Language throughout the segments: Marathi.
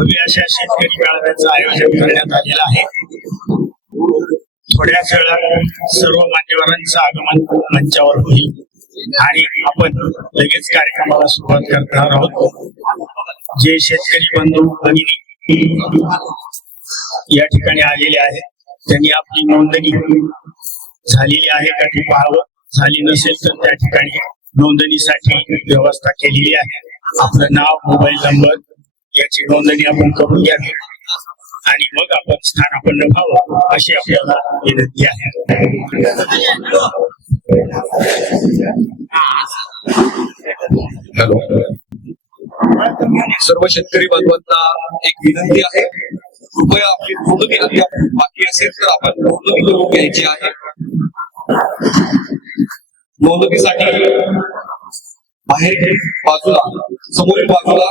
भव्य अशा शेतकरी मेळाव्याचं आयोजन करण्यात आलेलं आहे. थोड्याच वेळात सर्व मान्यवरांचं आगमन मंचावर होईल आणि आपण लगेच कार्यक्रमाला सुरुवात करणार आहोत. जे शेतकरी बंधू भगिनी या ठिकाणी आलेले आहेत त्यांनी आपली नोंदणी झालेली आहे का ते पाहावं. झाली नसेल तर त्या ठिकाणी नोंदणीसाठी व्यवस्था केलेली आहे. आपलं नाव, मोबाईल नंबर याची नोंदणी आपण करून घ्यावी आणि मग आपण स्थानापन्न व्हावं अशी आपल्याला विनंती आहे. हॅलो, सर्व शेतकरी बांधवांना एक विनंती आहे, कृपया आपली नोंदणी अद्याप बाकी असेल तर आपण नोंदणी करून घ्यायची आहे. नोंदणीसाठी बाहेर बाजूला, समोरील बाजूला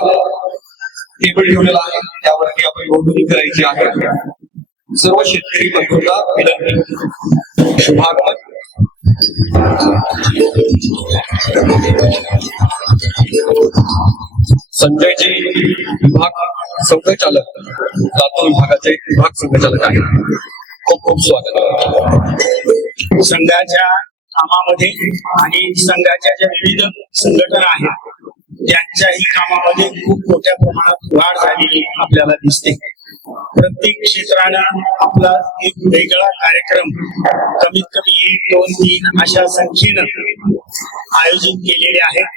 टेबल ठेवलेला आहे, त्यावरती आपण नोंदणी करायची आहे. सर्व शेतकरी बंधूंना विनंती. शुभागमन. संजयजी विभाग संघचालक, लातूर विभागाचे विभाग संघचालक आहेत. खूप खूप स्वागत. संघाच्या कामामध्ये आणि संघाच्या ज्या विविध संघटना आहेत त्यांच्याही कामामध्ये खूप मोठ्या प्रमाणात वाढ झालेली आपल्याला दिसते. प्रत्येक क्षेत्रानं आपला एक वेगळा कार्यक्रम कमीत कमी 1, 2, 3 अशा संख्येनं आयोजित केलेले आहेत.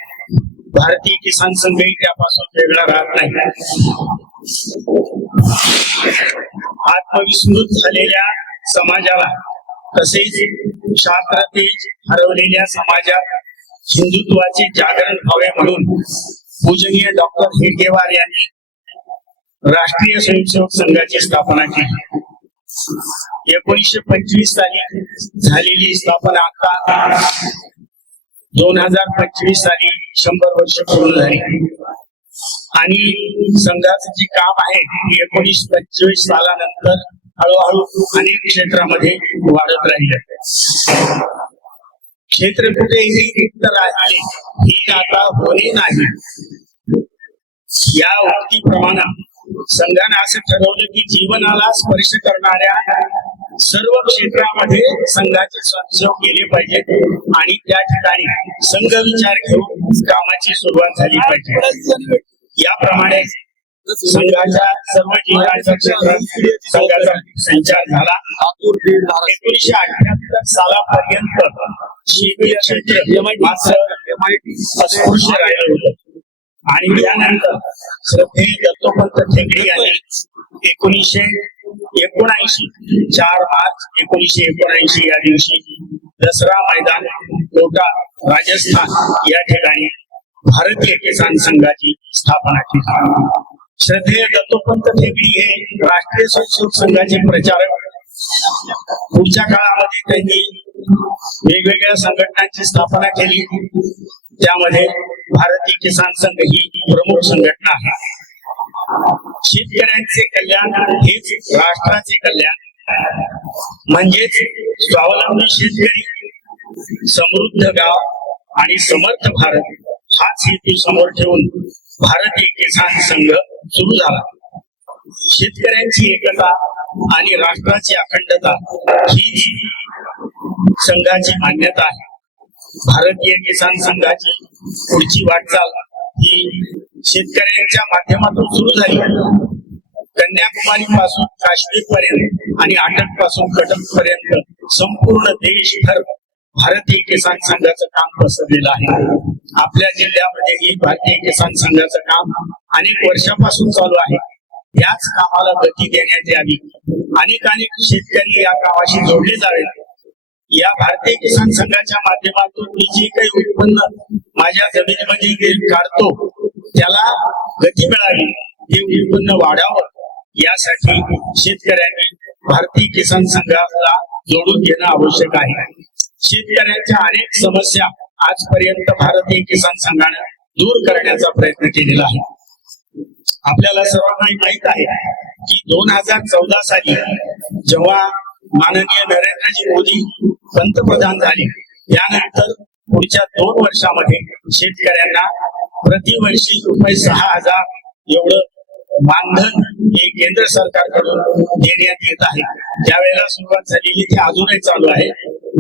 भारतीय किसान संघही त्यापासून वेगळा राहत नाही. आत्मविस्मृत झालेल्या समाजाला तसेच शास्त्रतेज हरवलेल्या समाजात हिंदुत्वाचे जागरण व्हावे म्हणून पूजनीय डॉक्टर हेडगेवार यांनी राष्ट्रीय स्वयंसेवक संघाची स्थापना केली. 1925 साली झालेली स्थापना आता 2025 साली 100 वर्ष पूर्ण झाली आणि संघाचं जे काम आहे 1925 सालानंतर हळूहळू अनेक क्षेत्रामध्ये वाढत राहिले. क्षेत्र कुठेही रिक्त राहिले हे आता होणे नाही. या उक्तीप्रमाणे संघाने असं ठरवलं की जीवनाला स्पर्श करणाऱ्या सर्व क्षेत्रामध्ये संघाचे स्वयंसेवक केले पाहिजेत आणि त्या ठिकाणी संघ विचार घेऊन कामाची सुरुवात झाली पाहिजे. याप्रमाणे संघाच्या सर्व जिल्ह्यांच्या क्षेत्रात संघाचा संचार झाला. 1978 सालापर्यंत शेती क्षेत्र मात्र अस्पृश्य राहिलं होतं आणि त्यानंतर श्रद्धेय दत्तोपंत ठेंगडी यांनी 1979 4 मार्च 1979 या दिवशी दसरा मैदान कोटा राजस्थान या ठिकाणी भारतीय किसान संघाची स्थापना केली. श्रद्धेय दत्तोपंत ठेंगडी हे राष्ट्रीय स्वयंसेवक संघाचे प्रचारक. पुढच्या काळामध्ये त्यांनी वेगवेगळ्या संघटनांची स्थापना केली. त्यामध्ये भारतीय किसान संघ ही प्रमुख संघटना आहे. शेतकऱ्यांचे कल्याण हेच राष्ट्राचे कल्याण म्हणजेच स्वावलंबी शेतकरी, समृद्ध गाव आणि समर्थ भारत हाच हेतू समोर ठेवून भारतीय किसान संघ सुरू झाला. शेतकऱ्यांची एकता आणि राष्ट्राची अखंडता ही संघाची मान्यता आहे. भारतीय किसान संघाची पुढची वाटचाल ही शेतकऱ्यांच्या माध्यमातून सुरू झाली. कन्याकुमारी पासून काश्मीर पर्यंत आणि अटक पासून कटक पर्यंत संपूर्ण देशभर भारतीय किसान संघाचं काम पसरलेलं आहे. आपल्या जिल्ह्यामध्येही भारतीय किसान संघाचं काम अनेक वर्षापासून चालू आहे. याच कामाला गती देण्यात यावी. अनेक शेतकरी या कामाशी जोडले जावेत. या भारतीय किसान संघाच्या माध्यमातून मी जे काही उत्पन्न माझ्या जमिनीमध्ये काढतो त्याला गती मिळावी, ते उत्पन्न वाढावं यासाठी शेतकऱ्यांनी भारतीय किसान संघाला जोडून घेणं आवश्यक आहे. शेतकऱ्यांच्या अनेक समस्या आजपर्यंत भारतीय किसान संघाने दूर करण्याचा प्रयत्न केलेला आहे. आपल्याला सर्वांना माहित आहे की 2014 साली जेव्हा माननीय नरेंद्रजी मोदी पंतप्रधान झाले त्यानंतर पुढच्या 2 वर्षामध्ये शेतकऱ्यांना प्रतिवर्षी ₹6,000 एवढं मानधन हे केंद्र सरकारकडून देण्यात येत आहे. त्यावेळेला सुरुवात झालेली ती अजूनही चालू आहे.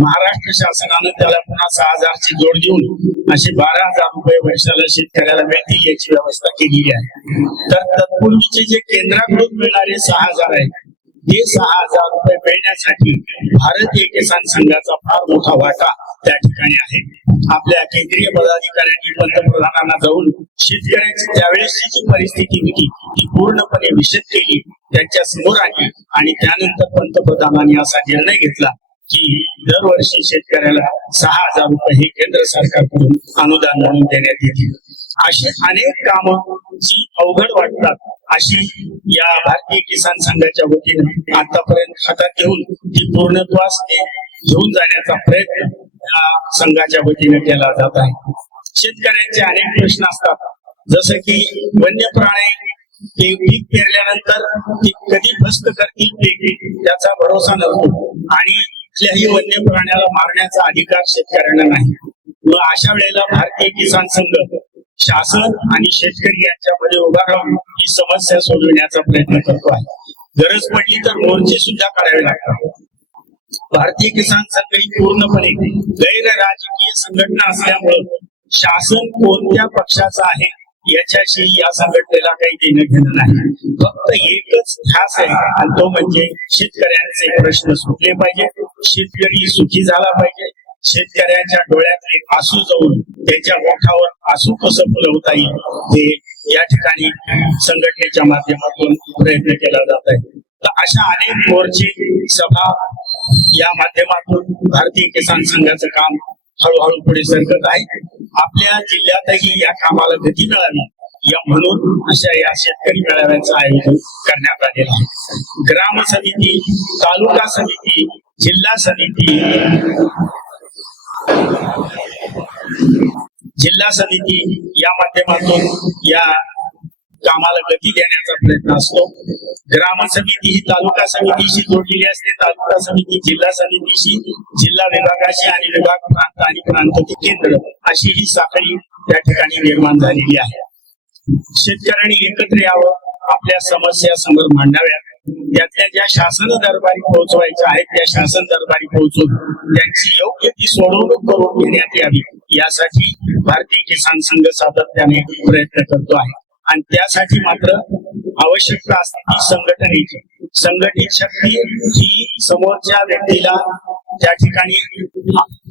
महाराष्ट्र शासनानं त्याला पुन्हा 6,000ची जोड देऊन असे 12,000 रुपये वर्षाला शेतकऱ्याला मिळतील याची व्यवस्था केलेली आहे. तर तत्पूर्वीचे जे केंद्राकडून मिळणारे 6,000 आहेत ते 6,000 रुपये मिळण्यासाठी भारतीय किसान संघाचा फार मोठा वाटा त्या ठिकाणी आहे. आपल्या केंद्रीय पदाधिकाऱ्यांनी पंतप्रधानांना जाऊन शेतकऱ्यांची त्यावेळेसची जी परिस्थिती होती ती पूर्णपणे विशद केली, त्यांच्या समोर आणली आणि त्यानंतर पंतप्रधानांनी असा निर्णय घेतला की दरवर्षी शेतकऱ्याला 6,000 रुपये हे केंद्र सरकारकडून अनुदान म्हणून देण्यात येतील. अशी अनेक कामं जी अवघड वाटतात अशी या भारतीय किसान संघाच्या वतीने आतापर्यंत हातात घेऊन ती पूर्णत्वास घेऊन जाण्याचा प्रयत्न या संघाच्या वतीने केला जात आहे. शेतकऱ्यांचे अनेक प्रश्न असतात, जसं की वन्य प्राणी ते पीक पेरल्यानंतर ते कधी फस्त करतील पीक त्याचा भरोसा नसतो आणि कुठल्याही वन्य प्राण्याला मारण्याचा अधिकार शेतकऱ्यांना नाही. मग अशा वेळेला भारतीय किसान संघ शासन आणि शेतकरी यांच्यामध्ये उभा राहून ही समस्या सोडविण्याचा प्रयत्न करतो आहे. गरज पडली तर मोर्चे सुद्धा काढावे लागतात. भारतीय किसान संघ ही पूर्णपणे गैर राजकीय संघटना असल्यामुळे शासन कोणत्या पक्षाचा आहे याच्याशी या संघटनेला काही देणं घेणं नाही. फक्त एकच ध्यास आहे आणि तो म्हणजे शेतकऱ्यांचे प्रश्न सुटले पाहिजे, शेतकरी सुखी झाला पाहिजे, शेतकऱ्यांच्या डोळ्यातले आसू जाऊन त्याच्या ओठावर आसू कसं फुलवता येईल ते या ठिकाणी संघटनेच्या माध्यमातून प्रयत्न केला जात आहे. तर अशा अनेक मोर्चे सभा या माध्यमातून भारतीय किसान संघाचं काम हळूहळू पुढे सरकत आहे. आपल्या जिल्ह्यातही या कामाला गती मिळावी या म्हणून अशा या शेतकरी मेळाव्याचं आयोजन करण्यात आलेलं आहे. ग्राम समिती, तालुका समिती, जिल्हा समिती या माध्यमातून या कामाला गती देण्याचा प्रयत्न असतो. ग्राम समिती ही तालुका समितीशी जोडलेली असते, तालुका समिती जिल्हा समितीशी, जिल्हा विभागाशी आणि विभाग प्रांत आणि प्रांत ते केंद्र अशी ही साखळी त्या ठिकाणी निर्माण झालेली आहे. शेतकऱ्यांनी एकत्र यावं, आपल्या समस्या समोर मांडाव्यात, त्यातल्या ज्या शासन दरबारी पोहोचवायच्या आहेत त्या शासन दरबारी पोहोचून त्यांची योग्य ती सोडवणूक करून घेण्यात यावी यासाठी भारतीय किसान संघ सातत्याने प्रयत्न करतो आहे. आणि त्यासाठी मात्र आवश्यकता असते ती संघटनेची. संघटित शक्ती ही समोरच्या व्यक्तीला त्या ठिकाणी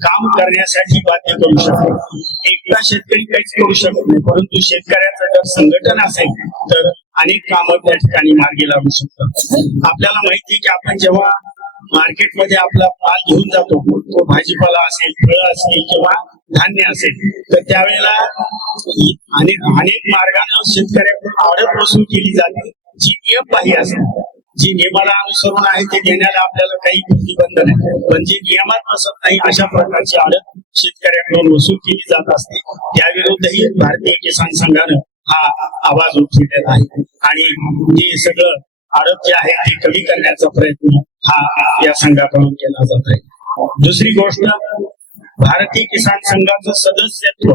काम करण्यासाठी बाध्य करू शकते. एकटा शेतकरी काहीच करू शकत नाही, परंतु शेतकऱ्याचं जर संघटन असेल तर अनेक कामं त्या ठिकाणी मार्गी लागू शकतात. आपल्याला माहिती की आपण जेव्हा मार्केटमध्ये आपला माल घेऊन जातो, तो भाजीपाला असेल, फळं असतील किंवा धान्य असेल, तर त्यावेळेला अनेक मार्गाने शेतकऱ्याकडून आडत वसूल केली जाते जी नियमबाह्य असते. जी नियमाला अनुसरून आहे ते देण्याला आपल्याला काही प्रतिबंध नाही, पण जे नियमात बसत नाही अशा प्रकारची आडत शेतकऱ्याकडून वसूल केली जात असते. त्याविरुद्धही भारतीय किसान संघानं हा आवाज उठवलेला आहे आणि जे सगळं आडत जे आहे ते कमी करण्याचा प्रयत्न हा या संघाकडून केला जात आहे. दुसरी गोष्ट, भारतीय किसान संघाचं सदस्यत्व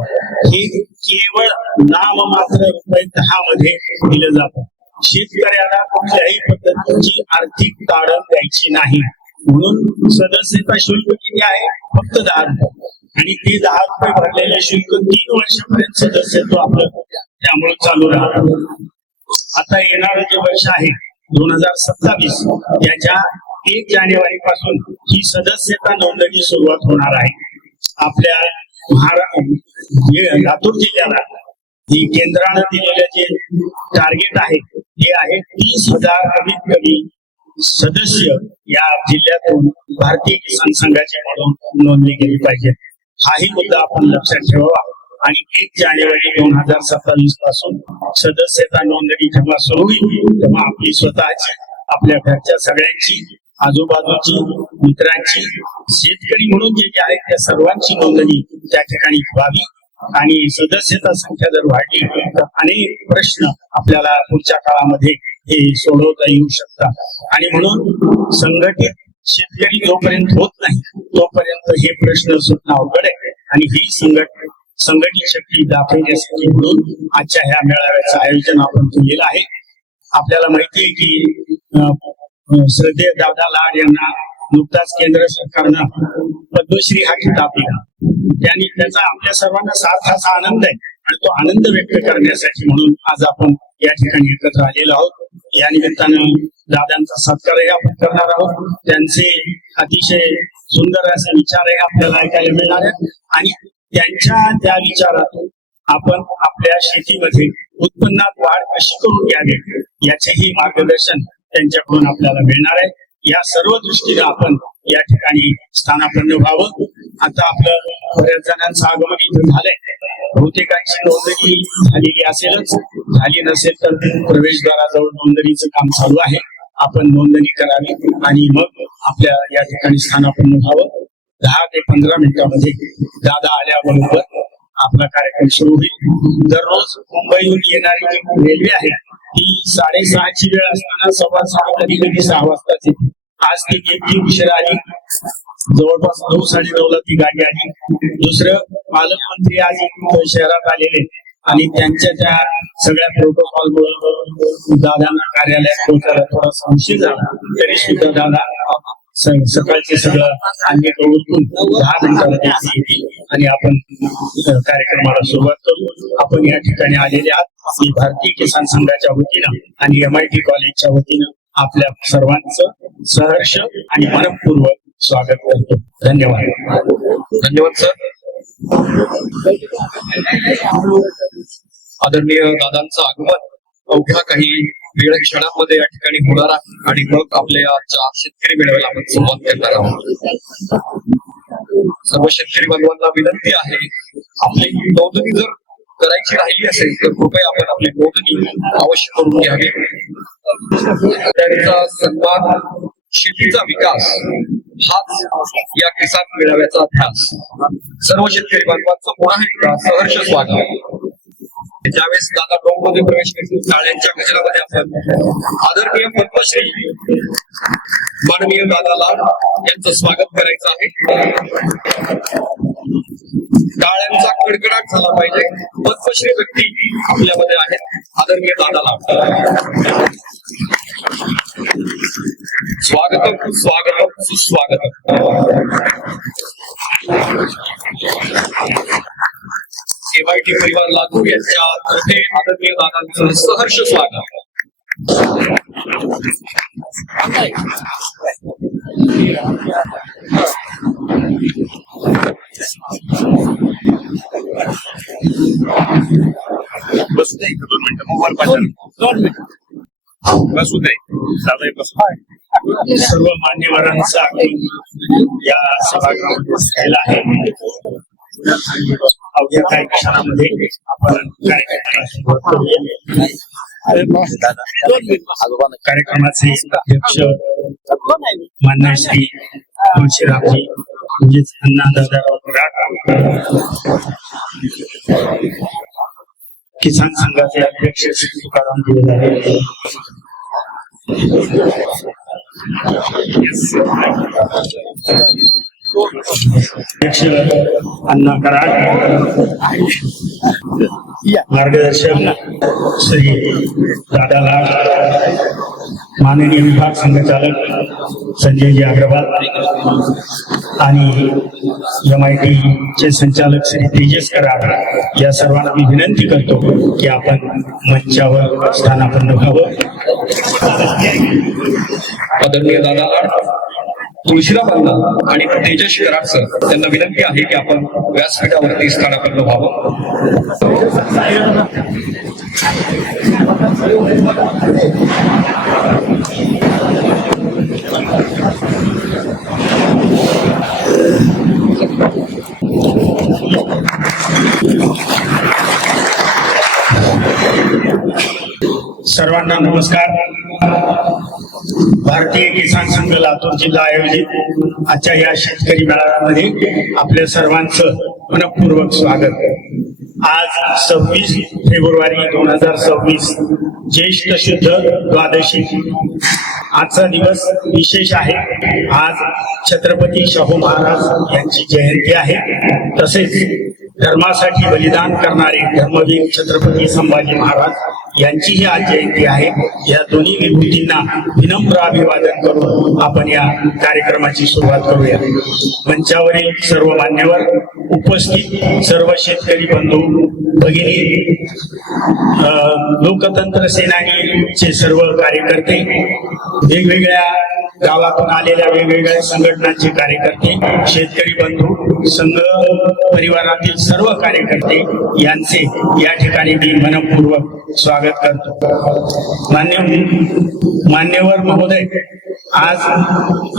हे केवळ नाममात्र ₹10 मध्ये दिलं जातं. शेतकऱ्याला कुठल्याही पद्धतीची आर्थिक तारण द्यायची नाही, म्हणून सदस्यता शुल्क किती आहे? फक्त ₹10. आणि ते ₹10 भरलेले शुल्क 3 वर्षापर्यंत सदस्यत्व आपलं त्यामुळे चालू राहतं. आता येणारं जे वर्ष आहे 2027 त्याच्या 1 जानेवारी पासून ही सदस्यता नोंदणी सुरुवात होणार आहे. आपल्या लातूर जिल्ह्याला ही केंद्रानं दिलेलं जे टार्गेट आहे ते आहे 30,000 कमीत कमी सदस्य या जिल्ह्यातून भारतीय किसान संघाचे म्हणून नोंदणी केली पाहिजे. हाही मुद्दा आपण लक्षात ठेवावा आणि 1 जानेवारी 2027 पासून सदस्यता नोंदणी जेव्हा सुरू होईल तेव्हा आपली स्वतःची, आपल्या घरच्या सगळ्यांची, आजूबाजूची, मित्रांची, शेतकरी म्हणून जे आहेत त्या सर्वांची नोंदणी त्या ठिकाणी व्हावी. आणि सदस्यता संख्या जर वाढली तर अनेक प्रश्न आपल्याला पुढच्या काळामध्ये हे सोडवता येऊ शकतात. आणि म्हणून संघटित शेतकरी जोपर्यंत होत नाही तोपर्यंत हे प्रश्न सुद्धा अवघड आहे. आणि ही संघटित शक्ती दाखवण्यासाठी म्हणून आजच्या ह्या मेळाव्याचं आयोजन आपण केलेलं आहे. आपल्याला माहिती आहे की श्रद्धेय दादा लाड यांना नुकताच केंद्र सरकारनं पद्मश्री हा खिताब दिला. त्यांनी त्याचा आपल्या सर्वांना सार्थ असा आनंद आहे आणि तो आनंद व्यक्त करण्यासाठी म्हणून आज आपण या ठिकाणी एकत्र आलेलो आहोत. या निमित्तानं दादांचा सत्कारही आपण करणार आहोत. त्यांचे अतिशय सुंदर असे विचारही आपल्याला ऐकायला मिळणार आहेत आणि त्यांच्या त्या विचारातून आपण आपल्या शेतीमध्ये उत्पन्नात वाढ कशी करून घ्यावी याचेही मार्गदर्शन त्यांच्याकडून आपल्याला मिळणार आहे. या सर्व दृष्टीने आपण या ठिकाणी स्थानापन्न व्हावं. आता आपलं बऱ्याच जणांचं आगमन इथं झालंय. बहुतेकांची नोंदणी झालेली असेलच, झाली नसेल तर प्रवेशद्वाराजवळ नोंदणीचं काम चालू आहे. आपण नोंदणी करावी आणि मग आपल्या या ठिकाणी स्थानापन्न व्हावं. 10 ते 15 मिनिटांमध्ये दादा आल्याबरोबर आपला कार्यक्रम सुरू होईल. दररोज मुंबईहून येणारी जी रेल्वे आहे ती 6:30ची वेळ असताना 6:15 कधी कधी 6 वाजताच येते. आज ती इतकी उशीर आली, जवळपास 9-9:30ला ती गाडी आली. दुसरं, पालकमंत्री आज शहरात आलेले आणि त्यांच्या त्या सगळ्या प्रोटोकॉल मुळे दादांना कार्यालयात पोहोचायला थोडासा उशीर झाला. तरी सुद्धा दादा सकाळचे सगळं अन्य उरकून 10 मिनिटांमध्ये येतील आणि आपण कार्यक्रमाला सुरुवात करू. आपण या ठिकाणी आलेले आहात मी भारतीय किसान संघाच्या वतीनं आणि MIT कॉलेजच्या वतीनं आपल्या सर्वांचं सहर्ष आणि मनपूर्वक स्वागत करतो. धन्यवाद. धन्यवाद सर. आदरणीय दादांचं आगमन अवघ्या काही वेळ क्षणांमध्ये या ठिकाणी होणार आहे आणि मग आपल्या आजच्या शेतकरी मेळाव्याला आपण सुरुवात करणार आहोत. सर्व शेतकरी बांधवांना विनंती आहे, आपली नोंदणी जर करायची राहिली असेल तर कृपया आपण आपली नोंदणी अवश्य करून घ्यावी. त्यांचा सन्मान, शेतीचा विकास हाच या किसान मेळाव्याचा ध्यास. सर्व शेतकरी बांधवांचं पुन्हा एकदा सहर्ष स्वागत. ज्यावेळेस दादा डोंगमध्ये प्रवेश करतील टाळ्यांच्या गजरामध्ये आपण आदरणीय पद्मश्री माननीय दादा लाड यांचं स्वागत करायचं आहे. टाळ्यांचा कडकडाट झाला पाहिजे. पद्मश्री व्यक्ती आपल्यामध्ये आहेत आदरणीय दादा लाड. स्वागतम स्वागतम सुस्वागतम. MIT परिवार लातूर यांच्या तर्फे आदरणीय दादांचं सहर्ष स्वागत. बसू दे 2 मिनिटं मोबाईल पाहिजे. 2 मिनिटं बसू दे. सर्व मान्यवरांचा या सभागृहामध्ये झालेला आहे. अवघ्या काही क्षणामध्ये आपण कार्यक्रमाचे अध्यक्ष मान्य श्री तुळशीरामजी म्हणजेच अण्णादादाराव कराड, किसान संघाचे अध्यक्ष श्री तुकाराम दिले अध्यक्ष अण्णा कराड, मार्गदर्शक श्री दादा लाड, माननीय विभाग संघचालक संजयजी अग्रवाल आणि MIT चे संचालक श्री तेजस कराड या सर्वांना मी विनंती करतो की आपण मंचावर स्थानापन्न व्हावं. आदरणीय दादा लाड, तुळशीराम अण्णा आणि तेजस कराड सर त्यांना विनंती आहे की आपण व्यासपीठावरती स्थानापन्न व्हावं. सर्वांना नमस्कार. भारतीय किसान संघ लातूर जिल्हा आयोजित आजच्या या शेतकरी मेळाव्यामध्ये आपल्या सर्वांचं मनपूर्वक स्वागत. आज 26 फेब्रुवारी 2026 ज्येष्ठ शुद्ध द्वादशी. आजचा दिवस विशेष आहे. आज छत्रपती शाहू महाराज यांची जयंती आहे. तसेच धर्मासाठी बलिदान करणारे धर्मवीर छत्रपती संभाजी महाराज यांची ही आज जयंती आहे. या दोन्ही विभूतींना विनम्र अभिवादन करून आपण या कार्यक्रमाची सुरुवात करूया. मंचावरील सर्व मान्यवर, उपस्थित सर्व शेतकरी बंधू भगिनी, लोकतंत्र सेनानीचे सर्व कार्यकर्ते, वेगवेगळ्या गावातून आलेल्या वेगवेगळ्या संघटनांचे कार्यकर्ते, शेतकरी बंधू, संघ परिवारातील सर्व कार्यकर्ते यांचे या ठिकाणी मी मनपूर्वक स्वागत करतो. मान्यवर महोदय, आज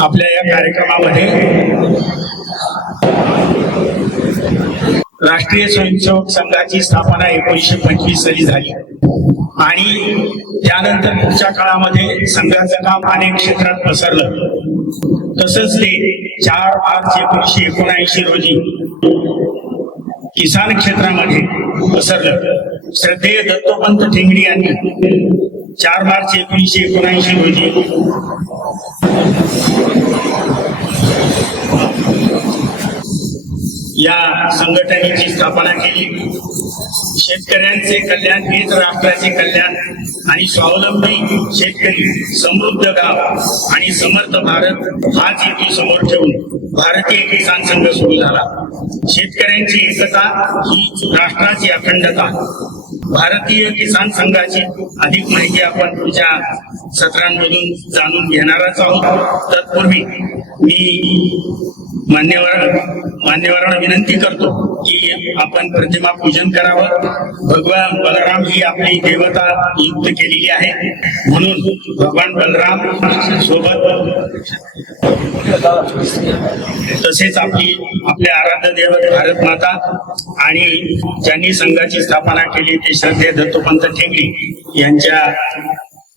आपल्या या कार्यक्रमामध्ये राष्ट्रीय स्वयंसेवक संघाची स्थापना 1925 साली झाली आणि त्यानंतर पुढच्या काळामध्ये संघाचं काम अनेक क्षेत्रात पसरलं. तसंच ते 4 मार्च 1979 रोजी किसान क्षेत्रामध्ये पसरलं. श्रद्धेय दत्तोपंत ठेंगडी यांनी 4 मार्च 1979 रोजी या संघटनेची स्थापना केली. शेतकऱ्यांचे कल्याण हेच राष्ट्राचे कल्याण आणि स्वावलंबी शेतकरी, समृद्ध गाव आणि समर्थ भारत हाच हेतू समोर ठेवून भारतीय किसान संघ सुरू झाला. शेतकऱ्यांची एकता ही राष्ट्राची अखंडता. भारतीय किसान संघाची अधिक माहिती आपण पुढच्या सत्रांमधून जाणून घेणारच आहोत. तत्पूर्वी मी मान्यवरांना विनंती करतो की आपण प्रतिमा पूजन करावं. भगवान बलराम ही आपली देवता नियुक्त केलेली आहे, म्हणून भगवान बलराम सोबत तसेच आपले आराध्य दैवत भारत माता आणि ज्यांनी संघाची स्थापना केली ते श्रद्धेय दत्तोपंत ठेंगडी यांच्या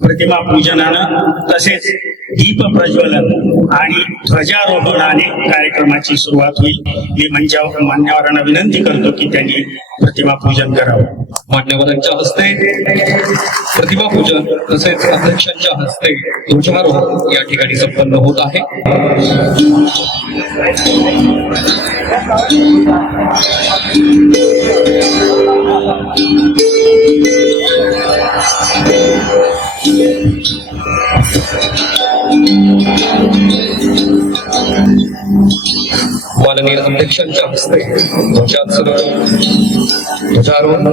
प्रतिमा पूजनानं तसेच दीप प्रज्वलन आणि ध्वजारोहणाने कार्यक्रमाची सुरुवात होईल. मी मान्यवरांना विनंती करतो की त्यांनी प्रतिमा पूजन करावं. मान्यवरांच्या हस्ते प्रतिमा पूजन तसेच अध्यक्षांच्या हस्ते ध्वजारोहण या ठिकाणी संपन्न होत आहे. माननीय अध्यक्षांच्या हस्ते ध्वजारोहण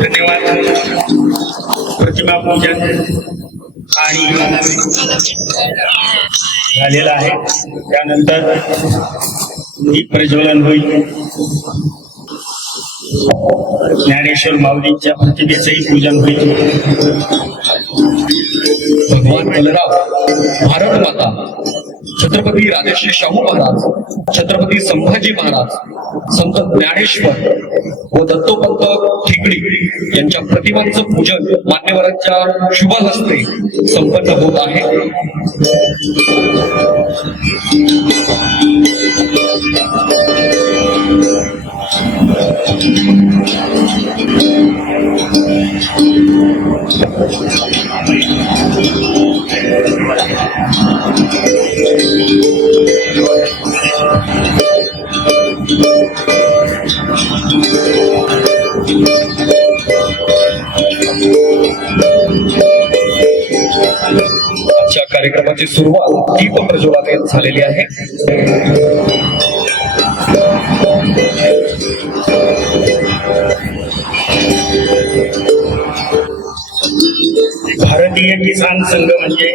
धन्यवाद. प्रतिमा पूजन आणि झालेलं आहे. त्यानंतर दीप प्रज्वलन होईल. ज्ञानेश्वर माऊलींच्या प्रतिमेचंही पूजन होईल. भगवान बलराम, भारत माता, छत्रपती राजर्षी शाहू महाराज, छत्रपती संभाजी महाराज, संत ज्ञानेश्वर व दत्तोपंत ठेंगडी यांच्या प्रतिमांचं पूजन मान्यवरांच्या शुभ हस्ते संपन्न होत आहे. आजच्या कार्यक्रमाची सुरुवात दीप प्रज्वलनाने झालेली आहे. भारतीय किसान संघ म्हणजे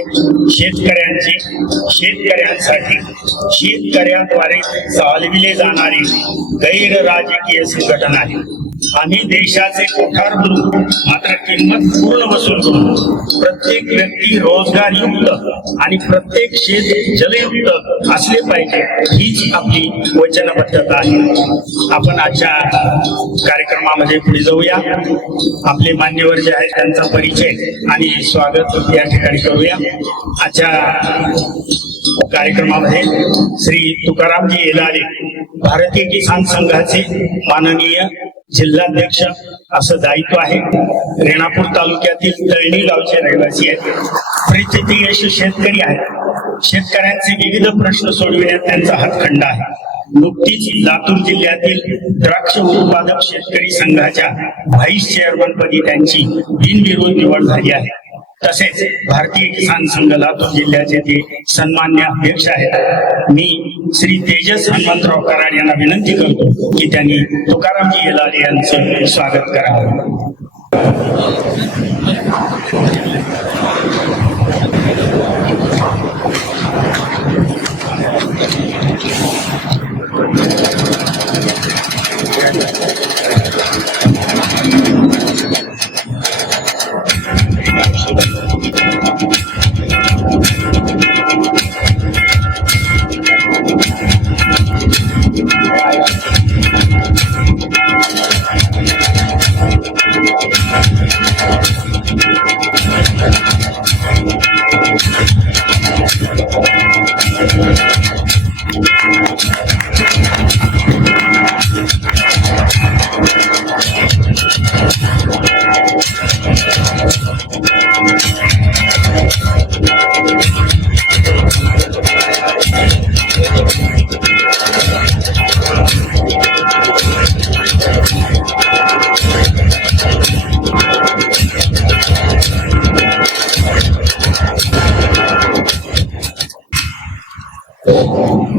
शेतकऱ्यांसाठी शेतकऱ्यांद्वारे चालविले जाणारे गैर राजकीय संघटन आहे. आम्ही देशाचे कोठारभूत मात्र किंमत पूर्ण वसूल करून प्रत्येक व्यक्ती रोजगारयुक्त आणि प्रत्येक शेत जलयुक्त असले पाहिजे, हीच आपली वचनबद्धता आहे. आपण आजच्या कार्यक्रमामध्ये पुढे जाऊया. आपले मान्यवर जे आहेत त्यांचा परिचय आणि स्वागत या ठिकाणी करूया. आजच्या कार्यक्रमामध्ये श्री तुकारामजी येलाले भारतीय किसान संघाचे माननीय जिल्हाध्यक्ष असं दायित्व आहे. रेणापूर तालुक्यातील तळणी गावचे रहिवासी आहेत. परिस्थिती शेतकरी आहेत. शेतकऱ्यांचे विविध प्रश्न सोडविण्यात त्यांचा हातखंडा आहे. नुकतीच लातूर जिल्ह्यातील द्राक्ष उत्पादक शेतकरी संघाच्या व्हाईस चेअरमन पदी त्यांची बिनविरोध निवड झाली आहे. तसेच भारतीय किसान संघ लातूर जिल्ह्याचे ते सन्मान्य अध्यक्ष आहेत. मी श्री तेजस हनुमंतराव कराड यांना विनंती करतो की त्यांनी तुकारामजी येलाले यांचं स्वागत करावं.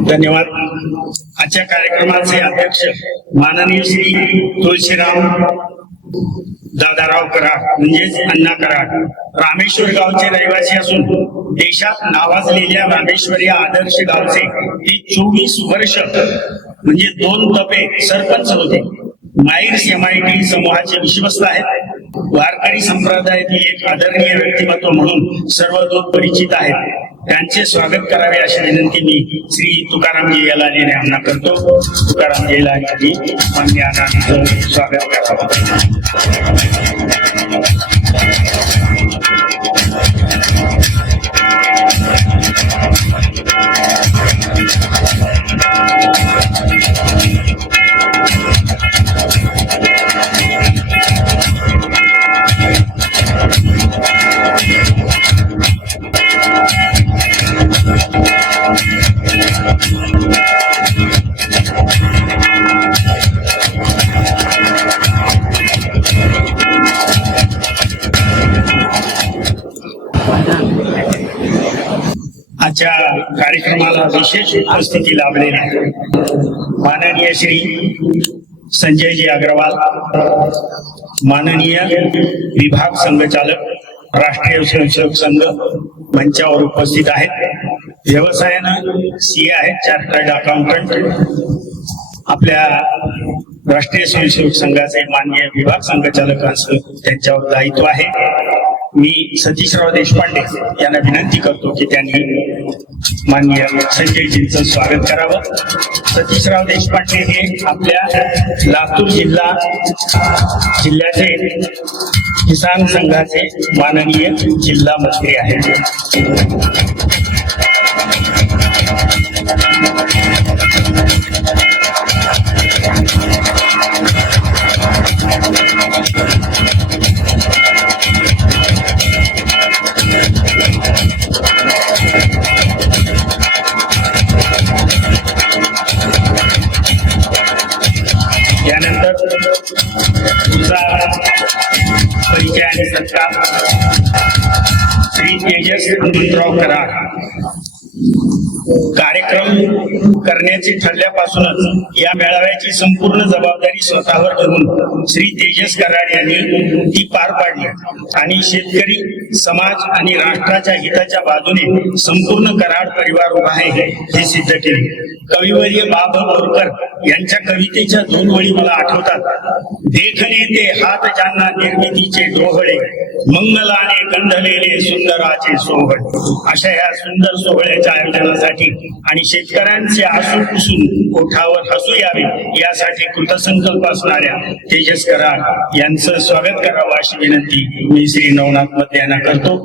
धन्यवाद. आजच्या कार्यक्रमाचे अध्यक्ष माननीय श्री तुळशीराम दादाराव कराड म्हणजेच अण्णा कराड रामेश्वर गावचे रहिवासी असून देशात नावाजलेल्या रामेश्वर या आदर्श गावचे ते 24 वर्ष म्हणजे 2 तपे सरपंच होते. माईर्स MIT समूहाचे विश्वस्त आहेत. वारकरी संप्रदायातील एक आदरणीय व्यक्तिमत्व म्हणून सर्वदूर परिचित आहेत. त्यांचे स्वागत करावे अशी विनंती मी श्री तुकारामजी येलाले यांना करतो. तुकारामजी येलाले मान्य अण्णांचं स्वागत करावं. आजच्या कार्यक्रमाला विशेष उपस्थिती लाभलेली आहे. माननीय श्री संजयजी अग्रवाल, माननीय विभाग संघचालक राष्ट्रीय स्वयंसेवक संघ मंचावर उपस्थित आहेत. व्यवसायानं CA आहेत, चार्टर्ड अकाउंटंट. आपल्या राष्ट्रीय स्वयंसेवक संघाचे मान्य विभाग संघचालकांचं त्यांच्यावर दायित्व आहे. मी सतीशराव देशपांडे यांना विनंती करतो की त्यांनी माननीय संजयजींचं स्वागत करावं. सतीशराव देशपांडे हे आपल्या लातूर जिल्ह्याचे किसान संघाचे माननीय जिल्हा मंत्री आहेत. यानंतर तुमचा परिचय आणि सत्कार श्री तेजस हनुमंतराव कराड. कार्यक्रम करण्याचे ठरल्यापासूनच या मेळाव्याची संपूर्ण जबाबदारी स्वतःवर घेऊन श्री तेजस कराड यांनी ती पार पाडली आणि शेतकरी समाज आणि राष्ट्राच्या हिताच्या बाजूने संपूर्ण कराड परिवार उभा आहे हे सिद्ध केले. कविवर्य बाब बोरकर यांच्या कवितेच्या 2 ओळी मला आठवतात. देखणे ते हात ज्यांना निर्मितीचे डोहळे, मंगलाने गंधलेले सुंदराचे सोहळ अशा या सुंदर सोहळ्याच्या आयोजनासाठी आणि शेतकऱ्यांचे आसू पुसून ओठावर हसू यावे यासाठी कृतसंकल्प असणाऱ्या तेजस कराड यांचं स्वागत करावं अशी विनंती मी श्री नवनाथ मध्ये यांना करतो.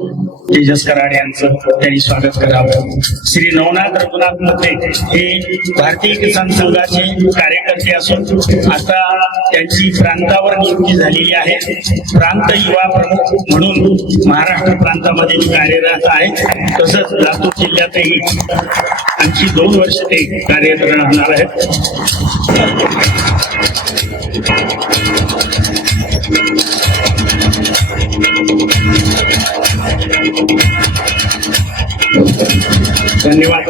तेजस कराड यांचं त्यांनी स्वागत करावं. श्री नवनाथ रघुनाथ मध्ये हे भारतीय किसान संघाचे कार्यकर्ते असून आता त्यांची प्रांतावर नियुक्ती झालेली आहे. प्रांत युवा प्रमुख म्हणून महाराष्ट्र प्रांतामध्ये कार्यरत आहेत. तसंच लातूर जिल्ह्यातही आणखी 2 वर्ष ते कार्यरत राहणार आहेत. धन्यवाद.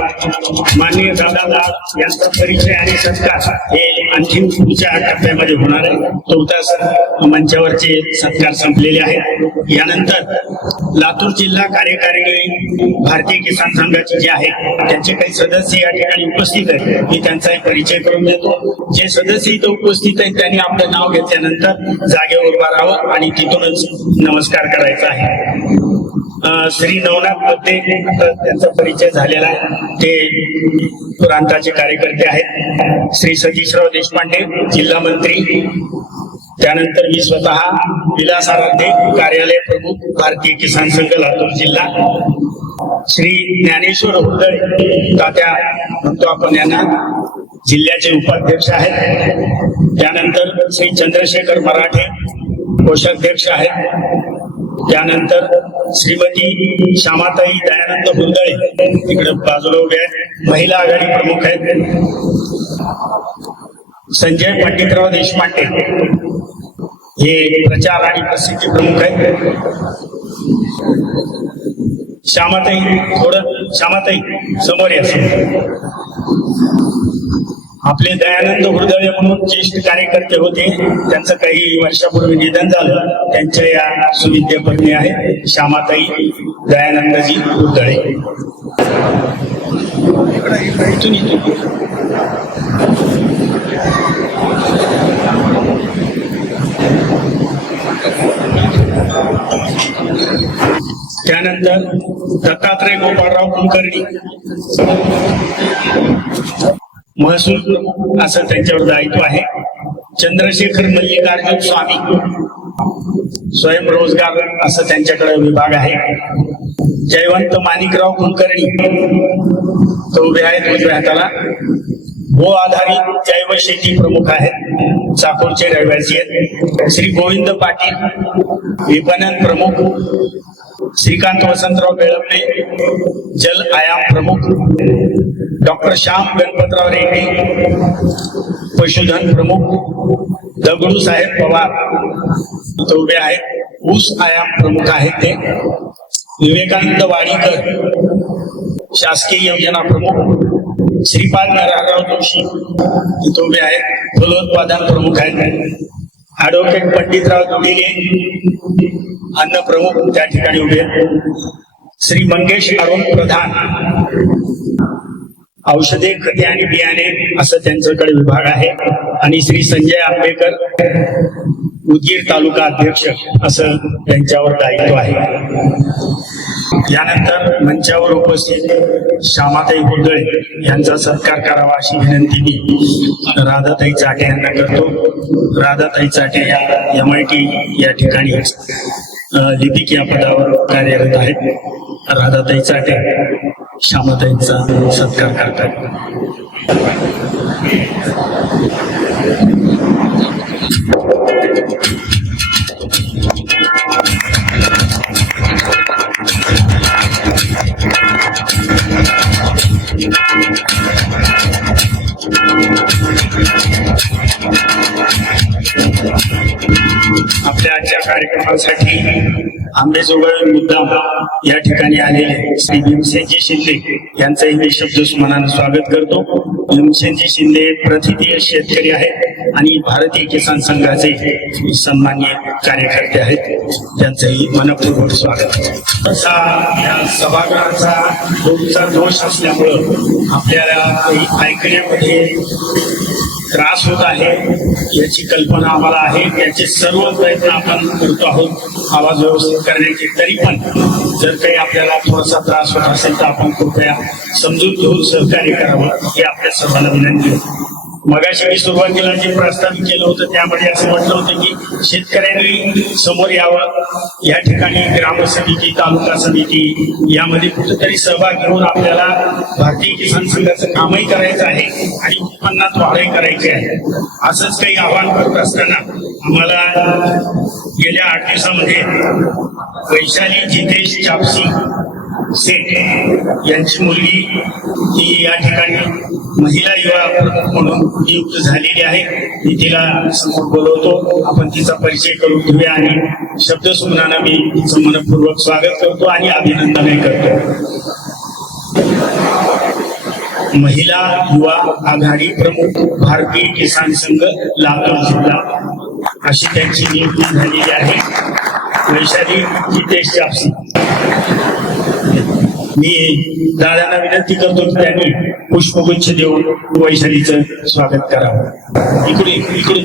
माननीय दादा यांचा परिचय आणि सत्कार हे आणखी पुढच्या टप्प्यामध्ये होणार आहे. तुर्तास मंचावरचे सत्कार संपलेले आहेत. यानंतर लातूर जिल्हा कार्यकारिणी भारतीय किसान संघाचे जे आहे त्यांचे काही सदस्य या ठिकाणी उपस्थित आहेत. मी त्यांचा एक परिचय करून देतो. जे सदस्य इथं उपस्थित आहेत त्यांनी आपलं नाव घेतल्यानंतर जागेवर उभा राहावं आणि तिथूनच नमस्कार करायचा आहे. श्री नवनाथ मध्ये त्यांचा परिचय झालेला आहे. ते प्रांताचे कार्यकर्ते आहेत. श्री सतीशराव देशपांडे जिल्हा मंत्री, त्यानंतर मी स्वतः विलास आराध्य कार्यालय प्रमुख भारतीय किसान संघ लातूर जिल्हा, श्री ज्ञानेश्वर हुर्दळे तात्या म्हणतो आपण यांना जिल्ह्याचे उपाध्यक्ष आहेत. त्यानंतर श्री चंद्रशेखर मराठे कोषाध्यक्ष आहेत. त्यानंतर श्रीमती श्यामाताई दयानंद हुर्दळे तिकडे बाजूला उभे आहेत, महिला आघाडी प्रमुख आहेत. संजय पंडितराव देशपांडे हे प्रचार आणि प्रसिद्धी प्रमुख आहेत. श्यामाताई श्यामाताई समोर या. आपले दयानंद हुर्दळे म्हणून ज्येष्ठ कार्यकर्ते होते, त्यांचं काही वर्षापूर्वी निधन झालं. त्यांच्या या सुविद्य पत्नी आहेत श्यामाताई दयानंदजी हुर्दळे. त्यानंतर दत्तात्रय गोपाळराव कुलकर्णी महसूल असं त्यांच्यावर दायित्व आहे. चंद्रशेखर मल्लिकार्जुन स्वामी स्वयंरोजगार असं त्यांच्याकडे विभाग आहे. जयवंत माणिकराव कुलकर्णी तो उभे आहेत उजव्या हाताला. भू आधारित जैव शेती प्रमुख आहेत, चाकूरचे रहिवासी आहेत. श्री गोविंद पाटील विपणन प्रमुख. श्रीकांत वसंतराव बेळवले जल आयाम प्रमुख. डॉक्टर श्याम गणपतराव रेड्डी पशुधन प्रमुख. दगडू साहेब पवार तो उभे आहेत, ऊस आयाम प्रमुख आहेत ते. विवेकानंद वाडीकर शासकीय योजना प्रमुख. श्रीपाद नरहरराव जोशी तिथे उभे आहेत, फलोत्पादन प्रमुख आहेत. ऍडव्होकेट पंडितराव दुबिरे अन्न प्रमुख त्या ठिकाणी उभे आहेत. श्री मंगेश अरुण प्रधान औषधे खते आणि बियाणे असं त्यांच्याकडे विभाग आहे. आणि श्री संजय आंबेकर उदगीर तालुका अध्यक्ष असं त्यांच्यावर दायित्व आहे. यानंतर मंचावर उपस्थित श्यामाताई हुर्दळे यांचा सत्कार करावा अशी विनंती मी राधाताई चाटे यांना करतो. राधाताई चाटे या MIT या ठिकाणी लिपिक या पदावर कार्यरत आहेत. राधाताई चाटे श्यामाताईंचा सत्कार करतात. आपल्या आजच्या कार्यक्रमासाठी आंबेजोगाई मुद्दाम या ठिकाणी आलेले श्री भीमसेनजी शिंदे यांचंही मी शब्द सुमनानं स्वागत करतो. भीमसेनजी शिंदे प्रथितीय शेतकरी आहेत आणि भारतीय किसान संघाचे सन्माननीय कार्यकर्ते आहेत. त्यांचंही मनपूर्वक स्वागत. तसा या सभागृहाचा रोजचा दोष असल्यामुळं आपल्याला काही ऐकण्यामध्ये त्रास होत आहे याची कल्पना आम्हाला आहे. त्याचे सर्व प्रयत्न आपण करतो आहोत आवाज व्यवस्थित करण्याचे. तरी पण जर काही आपल्याला थोडासा त्रास होत असेल तर आपण कृपया समजून घेऊन सहकार्य करावं ही आपल्या सर्वांना विनंती आहे. मगाशी मी सुरुवातीला जे प्रस्तावित केलं होतं त्यामध्ये असं म्हटलं होतं की शेतकऱ्यांनी समोर यावं, या ठिकाणी ग्राम समिती, तालुका समिती यामध्ये कुठेतरी सहभाग घेऊन आपल्याला भारतीय किसान संघाचं कामही करायचं आहे आणि उत्पन्नात वाढही करायची आहे. असंच काही आवाहन करत असताना आम्हाला गेल्या 8 दिवसामध्ये वैशाली जितेश चापसी सेठ यांची मुलगी ही या ठिकाणी महिला युवा प्रमुख म्हणून नियुक्त झालेली आहे. मी तिला समोर बोलवतो, आपण तिचा परिचय करून घेऊया आणि शब्दसुमनानं मी तिचं मनपूर्वक स्वागत करतो आणि अभिनंदनही करतो. महिला युवा आघाडी प्रमुख, भारतीय किसान संघ, लातूर जिल्हा अशी त्यांची नियुक्ती झालेली आहे. वैशाली जितेश चापसी. मी दादांना विनंती करतो की त्यांनी पुष्पगुच्छ देऊन वैशालीचं स्वागत करावं. इकडे इकडे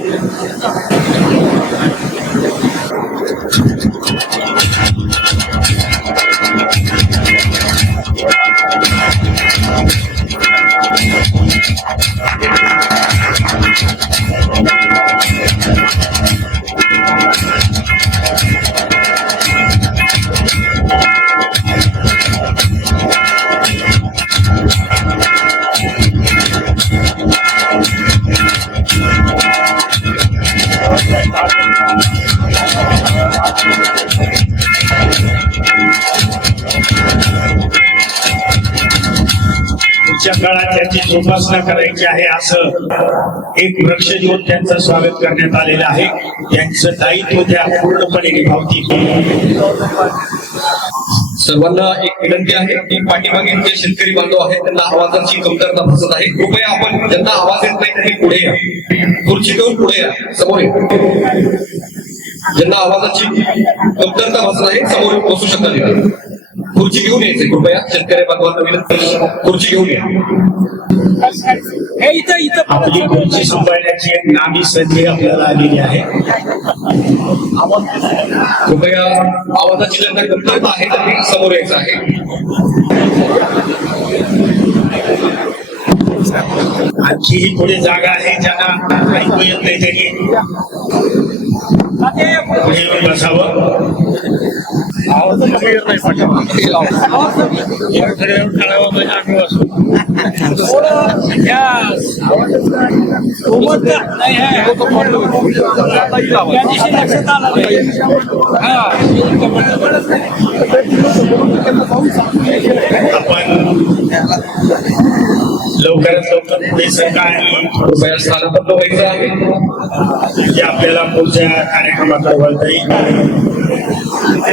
पुढच्या काळात त्याची जोपासना करायची आहे असं एक वृक्ष देऊन त्यांचं स्वागत करण्यात आलेलं आहे. त्यांचं दायित्व त्या पूर्णपणे निभावतील. सर्वांना एक विनंती आहे की पाठीमागे जे शेतकरी बांधव आहेत त्यांना आवाजाची कमतरता भासत आहे. कृपया आपण ज्यांना आवाज येत नाही त्यांनी पुढे या, खुर्ची घेऊन पुढे या, समोर या. ज्यांना आवाजाची कमतरता भासत आहे समोर बसू शकता तिथे. खुर्ची घेऊन यायचे कृपया. शेतकरी बांधवांना विनंती, खुर्ची घेऊन या. आपली खुर्ची सांभाळण्याची एक नामी संधी आपल्याला आलेली आहे. कृपया आवाजाची ज्यांना कमतरता आहे त्यांनी समोर यायचं आहे. आणखीही पुढे जागा आहे ज्यांना ऐकू येत नाही त्यांनी पुढे येऊन बसावं. आपण लवकरात लवकर पुढे सरका आणि कृपया स्थानापन्न व्हायचं आहे. जे आपल्याला पुढच्या कार्यक्रमात वळता येईल.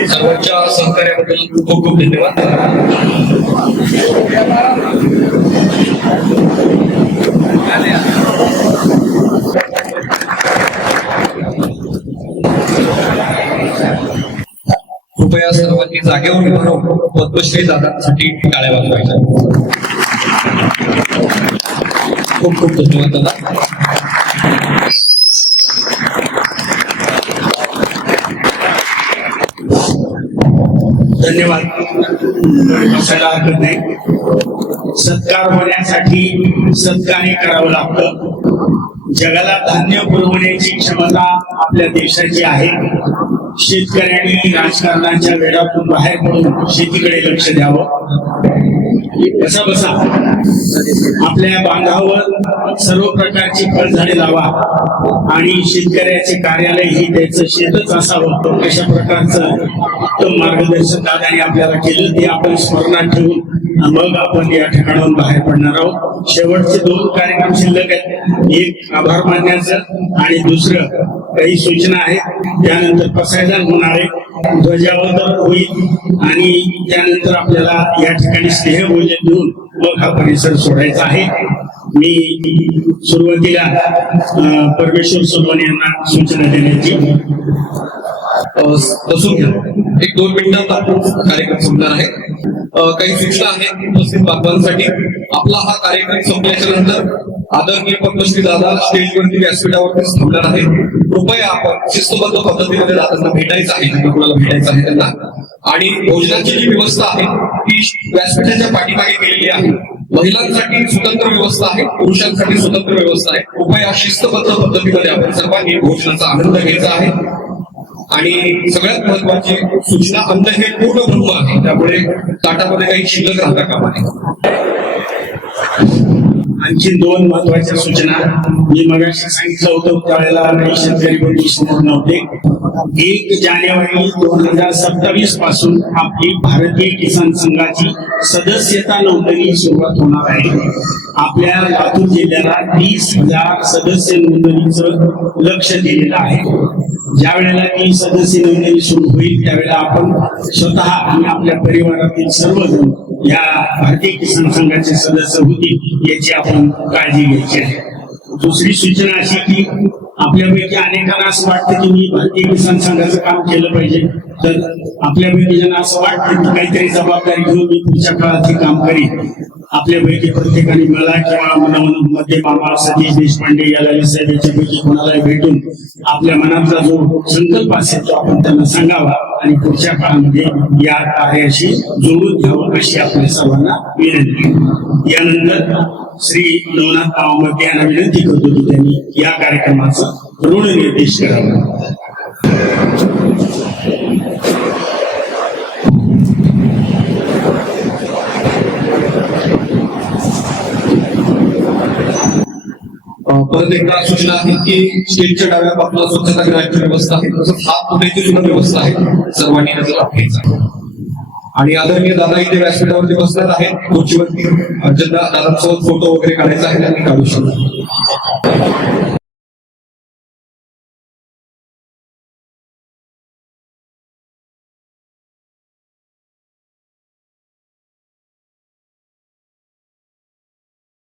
सर्वांच्या सहकार्याबद्दल खूप खूप धन्यवाद. कृपया सर्वांनी जागेवर उभं राहून पद्मश्री दादांसाठी टाळ्या वाजवायच्या. खूप खूप धन्यवाद दादा. धन्यवाद. बसायला हरकत नाही. सत्कार होण्यासाठी सत्कार्य करावं लागतं. जगाला धान्य पुरवण्याची क्षमता आपल्या देशाची आहे. शेतकऱ्यांनी राजकारणाच्या वेळातून बाहेर पडून शेतीकडे लक्ष द्यावं. बसा बसा. आपल्या बांधावर सर्व प्रकारची फळझाडे लावा आणि शेतकऱ्याचे कार्यालय ही त्याचं शेतच असावं अशा प्रकारचं उत्तम मार्गदर्शन दादाने आपल्याला केलं. ते आपण स्मरणात ठेवून मग आपण या ठिकाणाहून बाहेर पडणार आहोत. शेवटचे 2 कार्यक्रम शिल्लक आहेत. एक आभार मानण्याचं आणि दुसरं काही सूचना आहेत. त्यानंतर पसायदान होणार आहे, ध्वजावंदन होईल आणि त्यानंतर आपल्याला या ठिकाणी स्नेहभोजन देऊन मग हा परिसर सोडायचा आहे. मी सुरुवातीला परमेश्वर सोनवणे यांना सूचना देण्याची. बसून घ्या. 1-2 मिनिटात आपण कार्यक्रम संपणार आहे. काही सूचना आहेत उपस्थित बांधवांसाठी. आपला हा कार्यक्रम संपल्याच्या नंतर आदरणीय पद्मश्री दादा स्टेजवरती व्यासपीठावरतीच थांबणार आहे. कृपया आपण शिस्तबद्ध पद्धतीमध्ये दादांना भेटायचं आहे, ज्यांना कुणाला भेटायचं आहे त्यांना. आणि भोजनाची जी व्यवस्था आहे ती व्यासपीठाच्या पाठीमागे केलेली आहे. महिलांसाठी स्वतंत्र व्यवस्था आहे, पुरुषांसाठी स्वतंत्र व्यवस्था आहे. कृपया शिस्तबद्ध पद्धतीमध्ये आपण सर्वांनी भोजनाचा आनंद घ्यायचा आहे. आणि सगळ्यात महत्वाची सूचना, अन्न हे पूर्ण ब्रह्म आहे, त्यामुळे ताटामध्ये काही शिल्लक राहता कामा नये. आणखी दोन महत्वाच्या सूचना मी मगाशी सांगितलं होतं, त्यावेळेला काही शेतकरी बंधू समोर नव्हते. 1 जानेवारी 2027 पासून आपली भारतीय किसान संघाची सदस्यता नोंदणी सुरुवात होणार आहे. आपल्या लातूर जिल्ह्याला 30,000 सदस्य नोंदणीचं लक्ष दिलेलं आहे. ज्या वेळेला ती सदस्य नोंदणी सुरू होईल त्यावेळेला आपण स्वतः आणि आपल्या परिवारातील सर्वजण या भारतीय किसान संघाचे सदस्य होतील याची आपण काळजी घ्यायची आहे. दुसरी सूचना अशी की आपल्यापैकी अनेकांना असं वाटतं की मी भारतीय किसान संघाचं काम केलं पाहिजे, तर आपल्यापैकी ज्यांना असं वाटतं की काहीतरी जबाबदारी घेऊन मी पुढच्या काळात हे काम करीन, आपल्यापैकी प्रत्येकाने मला किंवा मध्ये मामा सतीश देशपांडे या साहेब याच्यापैकी कोणालाही भेटून आपल्या मनातला जो संकल्प असेल तो आपण त्यांना सांगावा आणि पुढच्या काळामध्ये या कार्याशी जोडून घ्यावं अशी आपल्या सर्वांना विनंती. यानंतर श्री नवनाथ पावमते यांना विनंती करतो की त्यांनी या कार्यक्रमाचा ऋणनिर्देश करावा. परत एकदा सूचना आहे की स्टेजच्या डाव्या बाजूला स्वच्छतागृहाची व्यवस्था आहे, तसंच हात धुण्याची सुद्धा व्यवस्था आहे. सर्वांनी त्याचा लाभ घ्यायचा. आणि आदरणीय दादा इथे व्यासपीठावरती बसणार आहेत. खुर्चीवरती ज्यांना दादांसोबत फोटो वगैरे काढायचा आहे त्यांनी काढू शकतात.